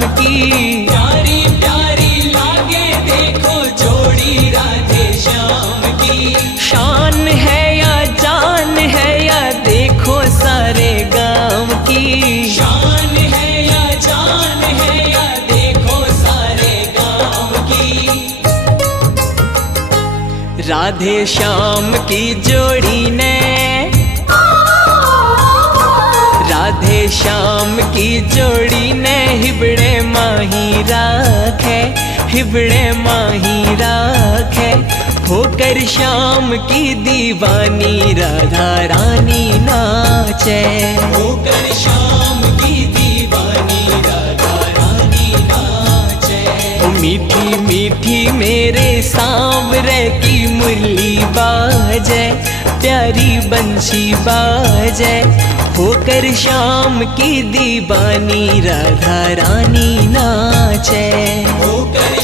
श्याम की। प्यारी प्यारी लागे देखो जोड़ी राधे श्याम की। शान है या जान है या देखो सारे गांव की। शान है या जान है या देखो सारे गांव की। राधे श्याम की जोड़ी ने, राधे श्याम की जोड़ी ने हिबड़े माही राखे, हिबड़े माही राखे। होकर श्याम की दीवानी राधा रानी नाचे। होकर श्याम की दीवानी राधा रानी नाचे। ओ मीठी मीठी मेरे सांवरे की मुरली बाजे, प्यारी बंसी बाजे। होकर श्याम की दीवानी राधा रानी नाचे। होकर